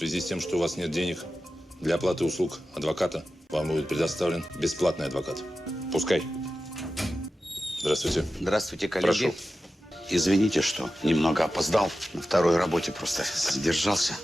связи с тем, что у вас нет денег для оплаты услуг адвоката, вам будет предоставлен бесплатный адвокат. Пускай. Здравствуйте. Здравствуйте, коллеги. Прошу. Извините, что немного опоздал. На второй работе просто задержался.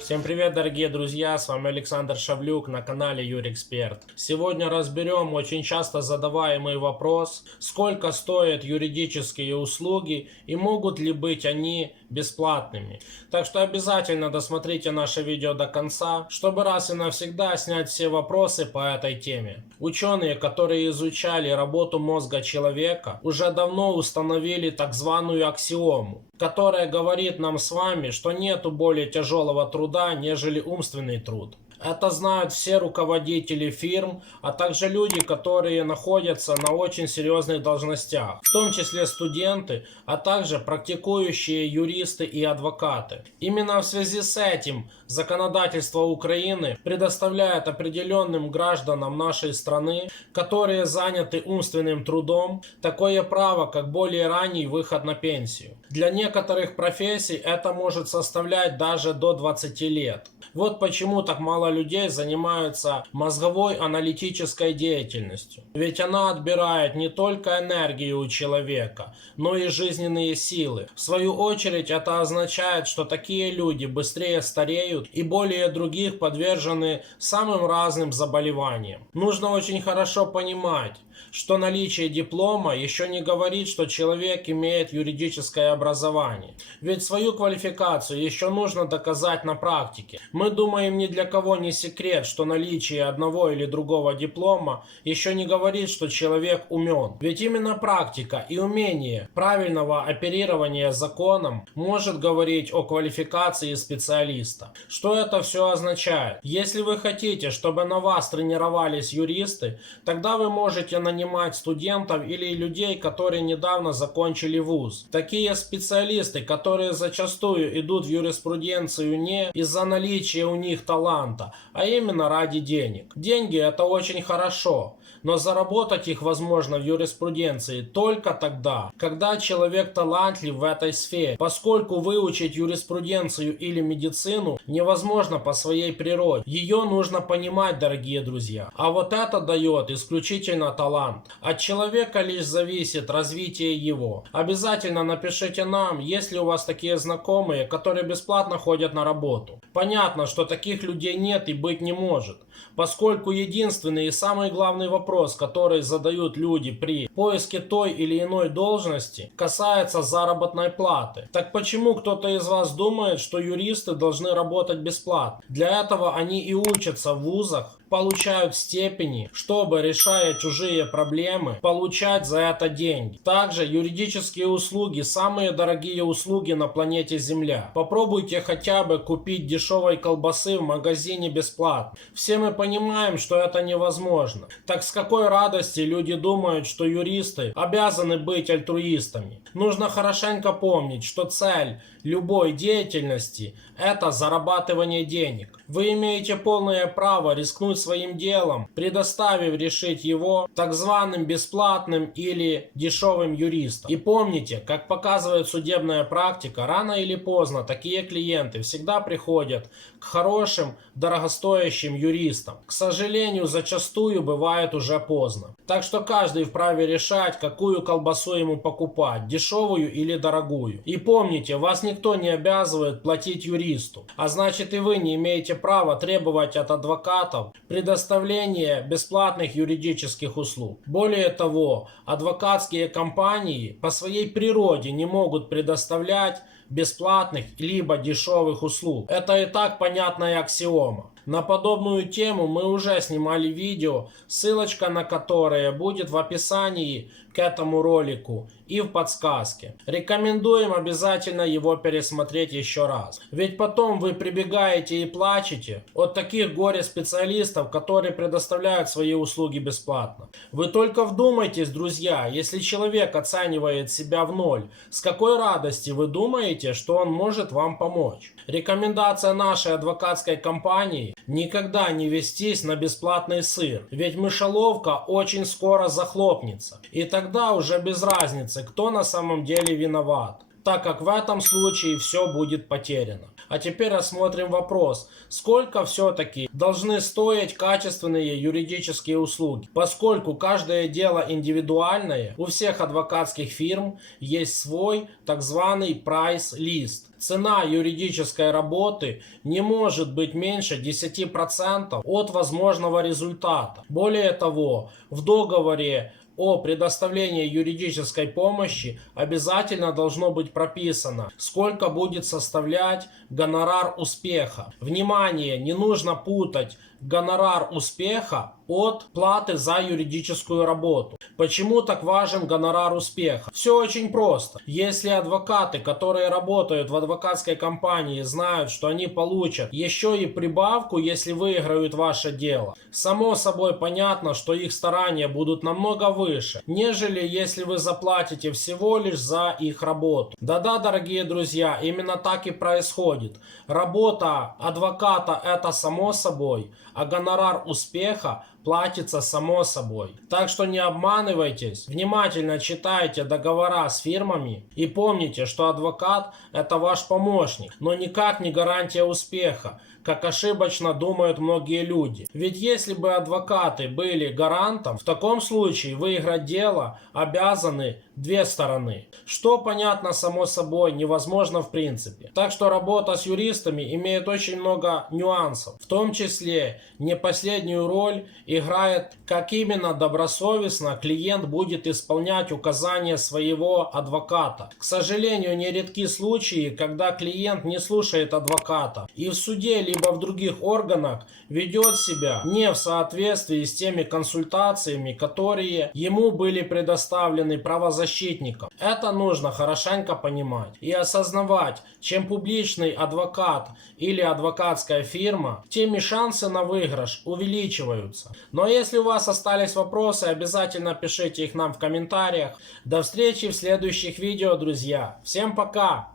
Всем привет, дорогие друзья, с вами Александр Шавлюк на канале Юрексперт. Сегодня разберем очень часто задаваемый вопрос, сколько стоят юридические услуги и могут ли быть они бесплатными. Так что обязательно досмотрите наше видео до конца, чтобы раз и навсегда снять все вопросы по этой теме. Ученые, которые изучали работу мозга человека, уже давно установили так званую аксиому, которая говорит нам с вами, что нету более тяжелого труда, нежели умственный труд. Это знают все руководители фирм, а также люди, которые находятся на очень серьезных должностях, в том числе студенты, а также практикующие юристы и адвокаты. Именно в связи с этим законодательство Украины предоставляет определенным гражданам нашей страны, которые заняты умственным трудом, такое право, как более ранний выход на пенсию. Для некоторых профессий это может составлять даже до 20 лет. Вот почему так мало людей занимаются мозговой аналитической деятельностью. Ведь она отбирает не только энергию у человека, но и жизненные силы. В свою очередь это означает, что такие люди быстрее стареют и более других подвержены самым разным заболеваниям. Нужно очень хорошо понимать, что наличие диплома еще не говорит, что человек имеет юридическое образование. Ведь свою квалификацию еще нужно доказать на практике. Мы думаем, ни для кого не секрет, что наличие одного или другого диплома еще не говорит, что человек умен. Ведь именно практика и умение правильного оперирования законом может говорить о квалификации специалиста. Что это все означает? Если вы хотите, чтобы на вас тренировались юристы, тогда вы можете нанимать студентов или людей, которые недавно закончили вуз. Такие специалисты, которые зачастую идут в юриспруденцию не из-за наличия у них таланта, а именно ради денег. Деньги — это очень хорошо, но заработать их возможно в юриспруденции только тогда, когда человек талантлив в этой сфере, поскольку выучить юриспруденцию или медицину невозможно по своей природе. Ее нужно понимать, дорогие друзья. А вот это дает исключительно талант. От человека лишь зависит развитие его. Обязательно напишите нам, есть ли у вас такие знакомые, которые бесплатно ходят на работу. Понятно, что таких людей нет и быть не может, поскольку единственный и самый главный вопрос, который задают люди при поиске той или иной должности, касается заработной платы. Так почему кто-то из вас думает, что юристы должны работать бесплатно? Для этого они и учатся в вузах, получают степени, чтобы, решая чужие проблемы, получать за это деньги. Также юридические услуги – самые дорогие услуги на планете Земля. Попробуйте хотя бы купить дешевой колбасы в магазине бесплатно. Все мы понимаем, что это невозможно. Так с какой радости люди думают, что юристы обязаны быть альтруистами? Нужно хорошенько помнить, что цель любой деятельности – это зарабатывание денег. Вы имеете полное право рискнуть своим делом, предоставив решить его так званым бесплатным или дешевым юристам. И помните, как показывает судебная практика, рано или поздно такие клиенты всегда приходят к хорошим, дорогостоящим юристам. К сожалению, зачастую бывает уже поздно. Так что каждый вправе решать, какую колбасу ему покупать, дешевую или дорогую. И помните, вас никто не обязывает платить юристу, а значит и вы не имеете права требовать от адвокатов предоставления бесплатных юридических услуг. Более того, адвокатские компании по своей природе не могут предоставлять бесплатных либо дешевых услуг. Это и так понятная аксиома. На подобную тему мы уже снимали видео, ссылочка на которое будет в описании к этому ролику и в подсказке. Рекомендуем обязательно его пересмотреть еще раз. Ведь потом вы прибегаете и плачете от таких горе-специалистов, которые предоставляют свои услуги бесплатно. Вы только вдумайтесь, друзья, если человек оценивает себя в ноль, с какой радости вы думаете, что он может вам помочь? Рекомендация нашей адвокатской компании: никогда не вестись на бесплатный сыр, ведь мышеловка очень скоро захлопнется. И тогда уже без разницы, кто на самом деле виноват, так как в этом случае все будет потеряно. А теперь рассмотрим вопрос, сколько все-таки должны стоить качественные юридические услуги. Поскольку каждое дело индивидуальное, у всех адвокатских фирм есть свой так званый прайс-лист. Цена юридической работы не может быть меньше 10% от возможного результата. Более того, в договоре о предоставлении юридической помощи обязательно должно быть прописано, сколько будет составлять гонорар успеха. Внимание, не нужно путать гонорар успеха от платы за юридическую работу. Почему так важен гонорар успеха? Все очень просто. Если адвокаты, которые работают в адвокатской компании, знают, что они получат еще и прибавку, если выиграют ваше дело, само собой понятно, что их старания будут намного выше, нежели если вы заплатите всего лишь за их работу. Да-да, дорогие друзья, именно так и происходит. Работа адвоката — это само собой, а гонорар успеха платится само собой. Так что не обманывайтесь, внимательно читайте договора с фирмами и помните, что адвокат — это ваш помощник, но никак не гарантия успеха, как ошибочно думают многие люди. Ведь если бы адвокаты были гарантом, в таком случае выиграть дело обязаны две стороны. Что, понятно, само собой, невозможно в принципе. Так что работа с юристами имеет очень много нюансов. В том числе не последнюю роль играет, как именно добросовестно клиент будет исполнять указания своего адвоката. К сожалению, нередки случаи, когда клиент не слушает адвоката и в суде либо в других органах ведет себя не в соответствии с теми консультациями, которые ему были предоставлены правозащитником. Это нужно хорошенько понимать и осознавать, чем публичный адвокат или адвокатская фирма, тем и шансы на выигрыш увеличиваются. Но если у вас остались вопросы, обязательно пишите их нам в комментариях. До встречи в следующих видео, друзья. Всем пока!